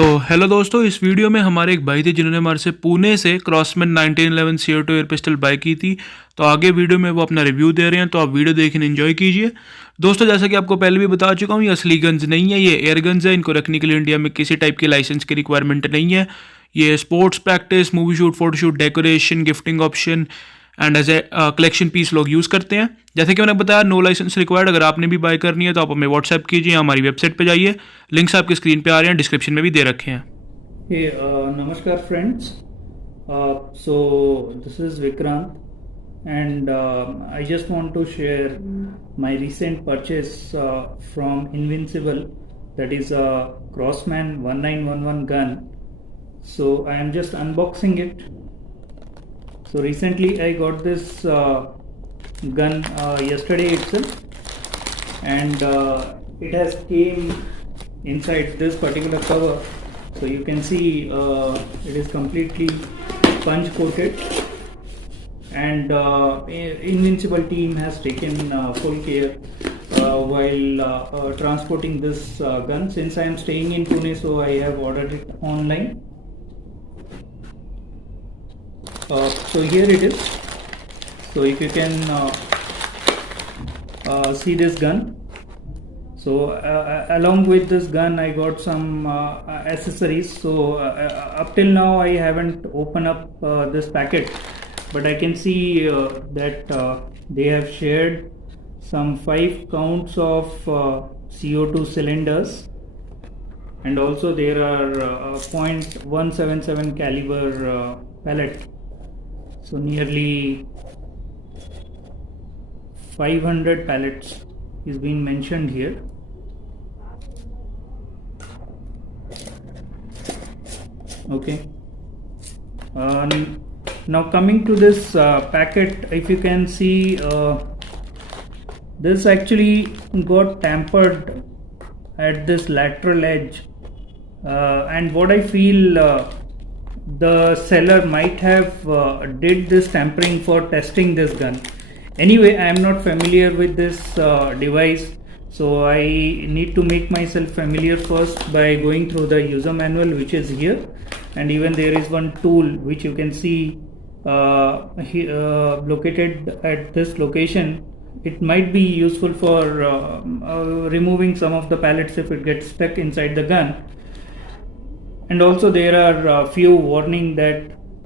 तो हेलो दोस्तों, इस वीडियो में हमारे एक भाई थे जिन्होंने हमारे से पुणे से क्रॉसमैन 1911 CO2 एयर पिस्टल बाय की थी। तो आगे वीडियो में वो अपना रिव्यू दे रहे हैं, तो आप वीडियो देखने एंजॉय कीजिए। दोस्तों, जैसा कि आपको पहले भी बता चुका हूँ, ये असली गन्स नहीं है, ये एयर गन्स है। इनको रखने के लिए इंडिया में किसी टाइप की लाइसेंस की रिक्वायरमेंट नहीं है। ये sports practice, movie shoot, photoshoot, decoration, gifting option and as a collection piece लोग यूज़ करते हैं। जैसे कि मैंने बताया, नो लाइसेंस रिक्वायर्ड। अगर आपने भी बाय करनी है तो आप हमें व्हाट्सएप कीजिए, हमारी वेबसाइट पे जाइए। लिंक्स आपके स्क्रीन पे आ रहे हैं, डिस्क्रिप्शन में भी दे रखे हैं। Hey, Namaskar friends. So this is Vikrant, and I just want to share my recent purchase from Invincible, that is a Crosman 1911 gun. So I am just unboxing it. So recently I got this gun yesterday itself, and it has came inside this particular cover. So you can see it is completely punch coated, and Invincible team has taken full care while transporting this gun. Since I am staying in Pune, so I have ordered it online. So here it is. So if you can see this gun. So along with this gun I got some accessories. So up till now I haven't opened up this packet, but I can see that they have shared some 5 counts of CO2 cylinders, and also there are .177 caliber pellet. So nearly 500 pellets is being mentioned here. Okay, now coming to this packet, if you can see, this actually got tampered at this lateral edge, and what I feel, the seller might have did this tampering for testing this gun. Anyway, I am not familiar with this device, so I need to make myself familiar first by going through the user manual, which is here. And even there is one tool which you can see located at this location. It might be useful for removing some of the pellets if it gets stuck inside the gun. And also there are a few warning that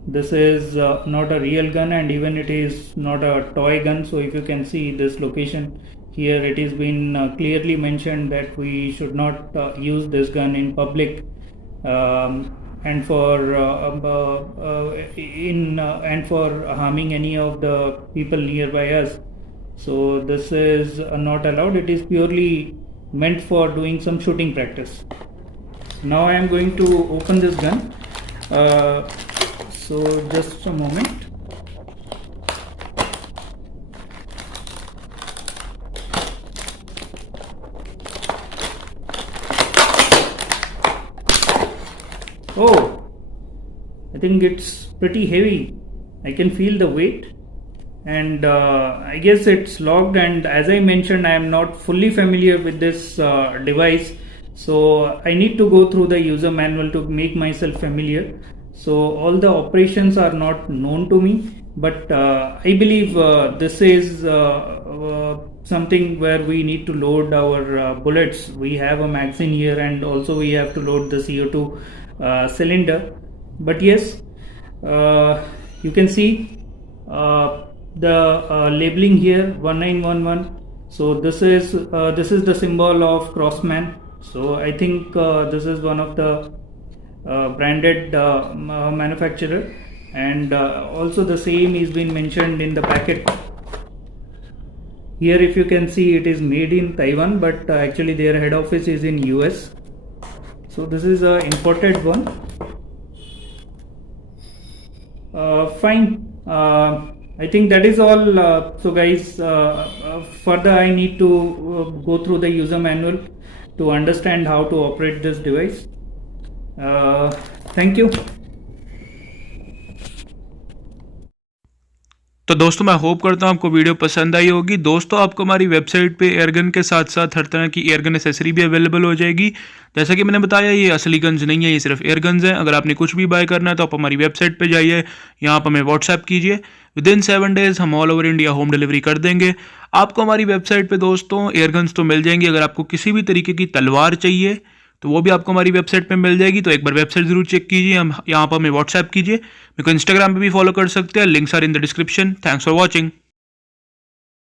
this is not a real gun, and even it is not a toy gun. So if you can see this location here, it is been clearly mentioned that we should not use this gun in public, and for and for harming any of the people nearby us. So this is not allowed. It is purely meant for doing some shooting practice. Now I am going to open this gun. So just a moment. Oh, I think it's pretty heavy. I can feel the weight, and I guess it's locked. And as I mentioned, I am not fully familiar with this device, so I need to go through the user manual to make myself familiar. So all the operations are not known to me, but I believe this is something where we need to load our bullets. We have a magazine here, and also we have to load the CO2 cylinder. But yes, you can see the labeling here, 1911. So this is the symbol of Crosman. So I think this is one of the branded manufacturer, and also the same is been mentioned in the packet. Here if you can see, it is made in Taiwan, but actually their head office is in US. So this is a imported one. Fine. I think that is all. So guys, further I need to go through the user manual to understand how to operate this device. Thank you. तो दोस्तों मैं hope करता हूँ आपको video पसंद आई होगी। दोस्तों आपको हमारी वेबसाइट पे एयरगन के साथ साथ हर तरह की एयरगन एसेसरी भी अवेलेबल हो जाएगी। जैसा कि मैंने बताया ये असली गन्स नहीं है, ये सिर्फ एयरगन्स हैं। अगर आपने कुछ भी बाय करना है तो आप हमारी वेबसाइट पे जाइए, यहाँ पर हमें व्हाट्सएप कीजिए। विदिन 7 डेज हम all over India home delivery कर देंगे। आपको हमारी वेबसाइट पर दोस्तों एयरगन्स तो मिल जाएंगी। अगर आपको किसी भी तरीके की तलवार चाहिए तो वो भी आपको हमारी वेबसाइट पे मिल जाएगी। तो एक बार वेबसाइट जरूर चेक कीजिए, हम यहाँ पर हमें व्हाट्सएप कीजिए। मेरे को इंस्टाग्राम पे भी फॉलो कर सकते हैं, links are in the description. Thanks for watching.